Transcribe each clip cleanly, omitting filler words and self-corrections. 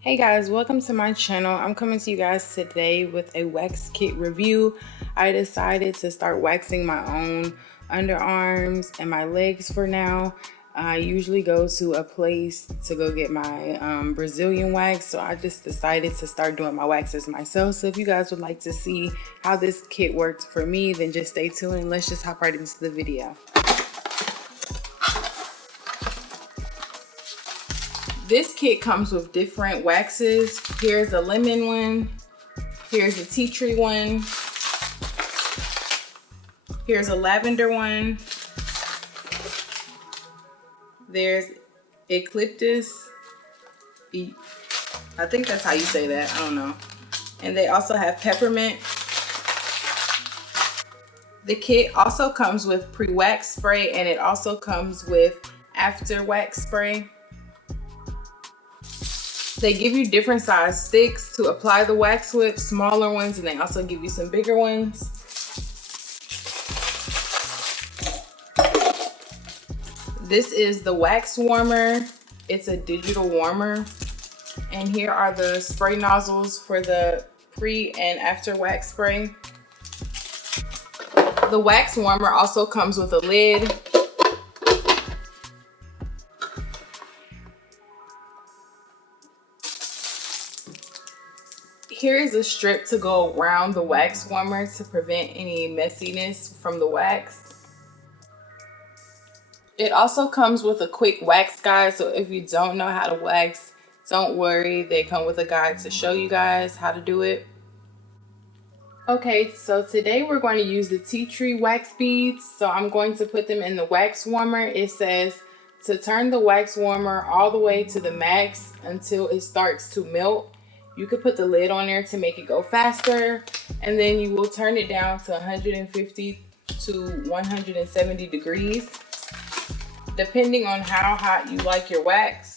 Hey guys, welcome to my channel. I'm coming to you guys today with a wax kit review. I decided to start waxing my own underarms and my legs for now. I usually go to a place to go get my Brazilian wax, so I just decided to start doing my waxes myself. So if you guys would like to see how this kit worked for me, then just stay tuned and let's just hop right into the video. This kit comes with different waxes. Here's a lemon one. Here's a tea tree one. Here's a lavender one. There's eucalyptus. I think that's how you say that. I don't know. And they also have peppermint. The kit also comes with pre-wax spray, and it also comes with after wax spray. They give you different size sticks to apply the wax with, smaller ones, and they also give you some bigger ones. This is the wax warmer. It's a digital warmer. And here are the spray nozzles for the pre and after wax spray. The wax warmer also comes with a lid. Here is a strip to go around the wax warmer to prevent any messiness from the wax. It also comes with a quick wax guide, so if you don't know how to wax, don't worry, they come with a guide to show you guys how to do it. Okay, so today we're going to use the tea tree wax beads. So I'm going to put them in the wax warmer. It says to turn the wax warmer all the way to the max until it starts to melt. You could put the lid on there to make it go faster, and then you will turn it down to 150 to 170 degrees, depending on how hot you like your wax.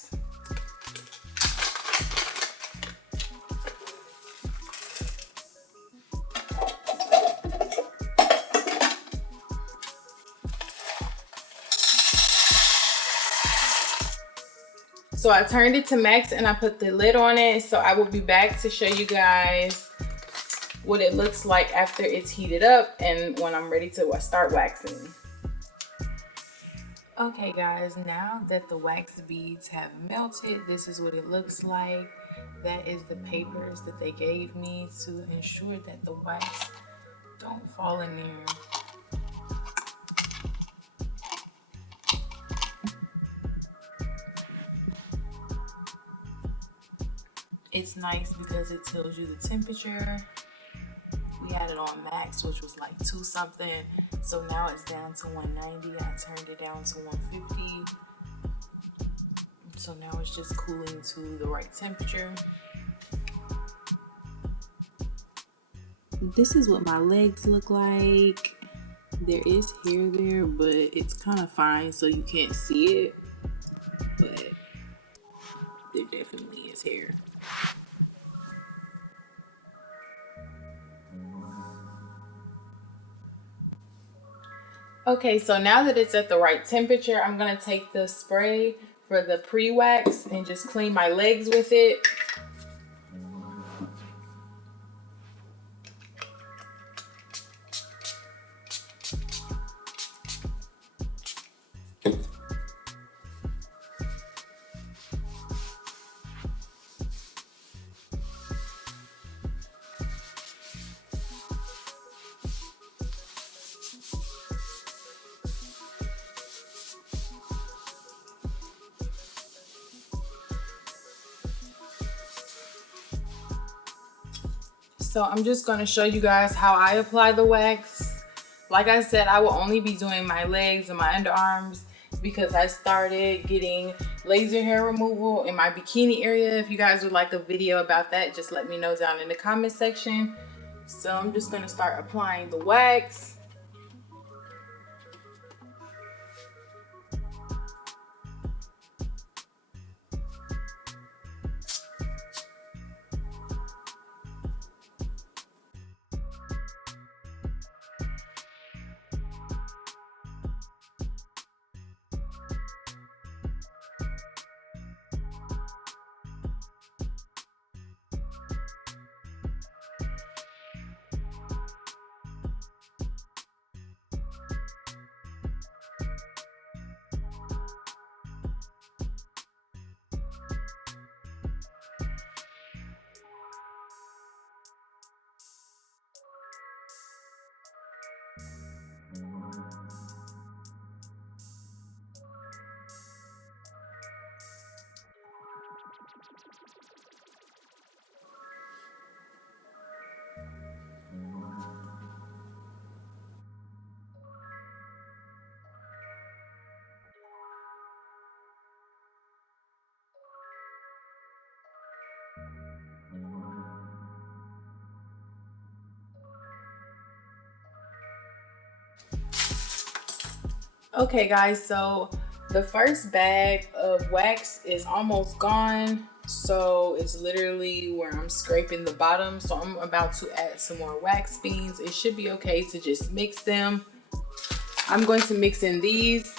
So I turned it to max and I put the lid on it. So I will be back to show you guys what it looks like after it's heated up and when I'm ready to start waxing. Okay guys, now that the wax beads have melted, this is what it looks like. That is the papers that they gave me to ensure that the wax don't fall in there. It's nice because it tells you the temperature. We had it on max, which was like 2 something. So now it's down to 190. I turned it down to 150. So now it's just cooling to the right temperature. This is what my legs look like. There is hair there, but it's kind of fine so you can't see it. But there definitely is hair. Okay, so now that it's at the right temperature, I'm gonna take the spray for the pre-wax and just clean my legs with it. So I'm just going to show you guys how I apply the wax. Like I said, I will only be doing my legs and my underarms because I started getting laser hair removal in my bikini area. If you guys would like a video about that, just let me know down in the comment section. So I'm just going to start applying the wax. Okay guys, so the first bag of wax is almost gone. So it's literally where I'm scraping the bottom. So I'm about to add some more wax beans. It should be okay to just mix them. I'm going to mix in these.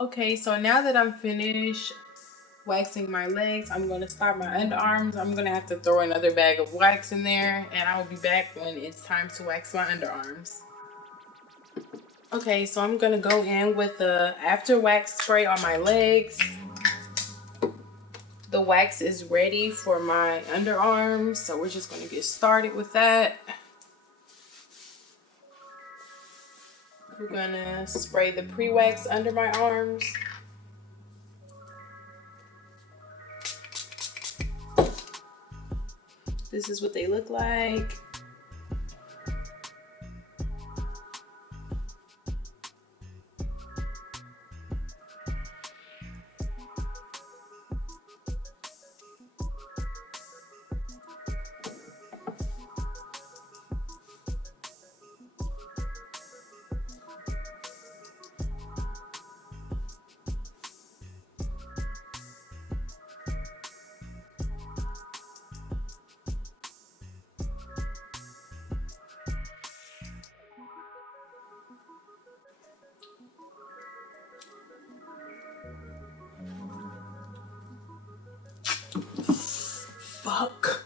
Okay, so now that I'm finished waxing my legs, I'm going to start my underarms. I'm going to have to throw another bag of wax in there, and I will be back when it's time to wax my underarms. Okay, so I'm going to go in with the after wax spray on my legs. The wax is ready for my underarms, so we're just going to get started with that. We're going to spray the pre-wax under my arms. This is what they look like. Fuck.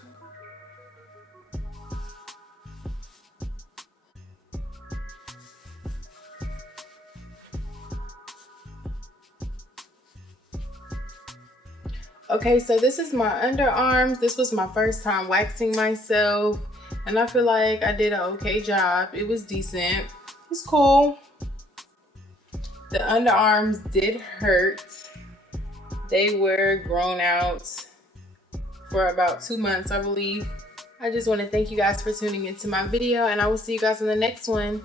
Okay, so this is my underarms. This was my first time waxing myself, and I feel like I did an okay job. It was decent. It's cool. The underarms did hurt. They were grown out for about 2 months, I believe. I just want to thank you guys for tuning into my video, and I will see you guys in the next one.